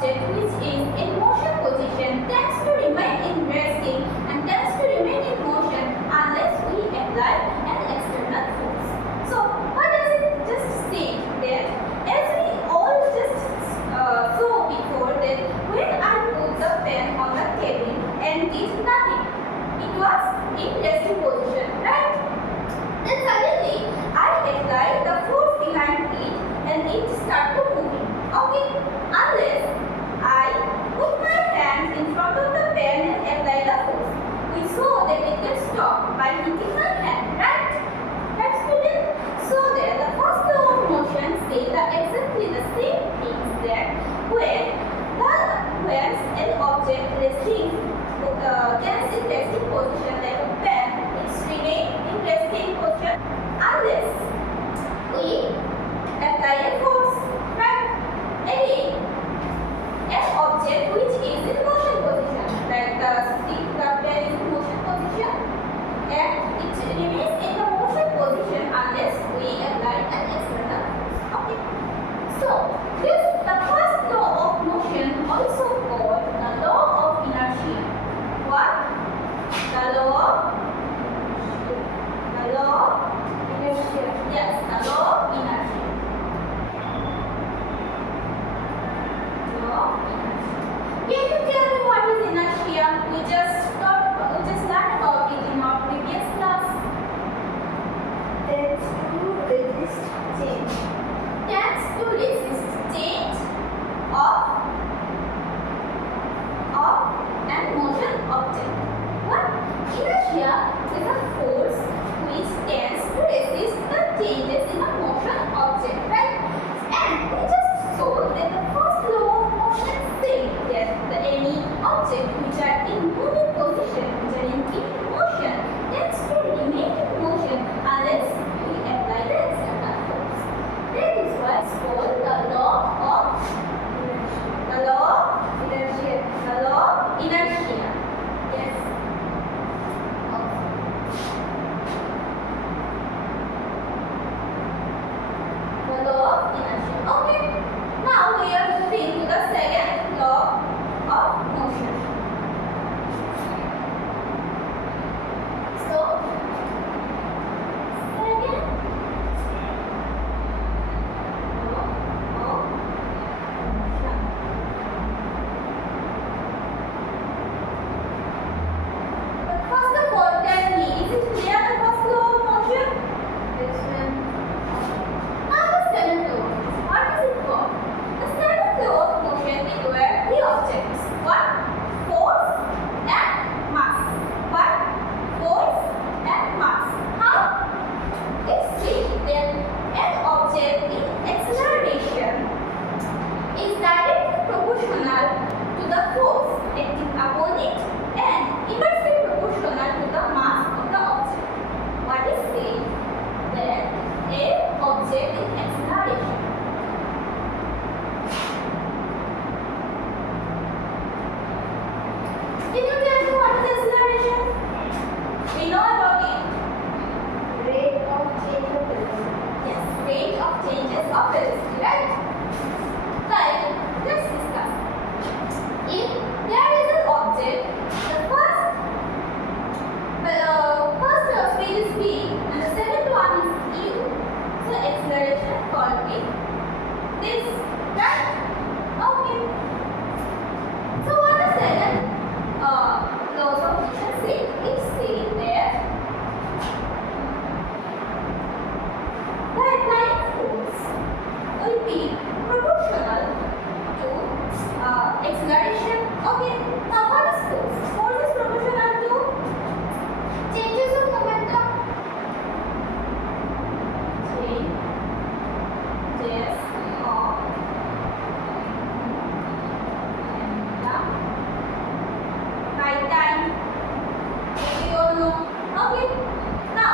object which is in motion position tends to remain in resting and tends to remain in motion unless we apply an external force. So what does it just say that as we all just saw before that when I put the pen on the table and did nothing, it was in resting position, right? Then suddenly I apply the force behind it and it starts to moving. Okay, unless I put my hand in front of the pen and apply the force, we saw that it can stop by hitting my hand, right? Right, students? So there, the first law of motion says exactly the same things that when an object resting stands in resting position like a pen, it remains in resting position unless we apply a force, right? Again, an object which is in motion position, like the pen is in motion position, and it remains in the motion position unless we apply an external force. Okay. So this the first law of motion, also called the law of inertia. What? The law of inertia. Yes, the law of inertia. Can you tell me what is inertia? We just learned about it in our previous class. Tends to resist change. Tends to resist change of an motion object. What? Inertia is a force which tends to resist the changes in a motion object, right? And we just saw that the first law of motion says that any object which are in moving position, which are in motion, tends to remain in motion unless we apply the external force. That is why it's called the law of inertia. The law of inertia. Yes. The law of inertia. Okay. Now we are moving to the second law of motion. So, second law of motion. But first of all, tell me, is it clear the first law of motion? This one. Now the second law. What is it called? The second law of motion requires three objects. What? Force and mass. What? Force and mass. How? It says that an object in acceleration is directly proportional to the force acting upon it and inversely proportional to the mass of the object. What is saying? That an object in acceleration Can you tell me what is acceleration? We know about it. Rate of change of velocity. Yes, rate of changes of velocity, right? Like, let's discuss. If there is an object, the first velocity is v and the second one is u. So acceleration called be this, right? Okay. So what the second laws of motion say? It says that the applying force will be proportional to acceleration. Okay. Now what is force? Force is proportional to changes of momentum. Changes of momentum by time. We all know. Okay. Now,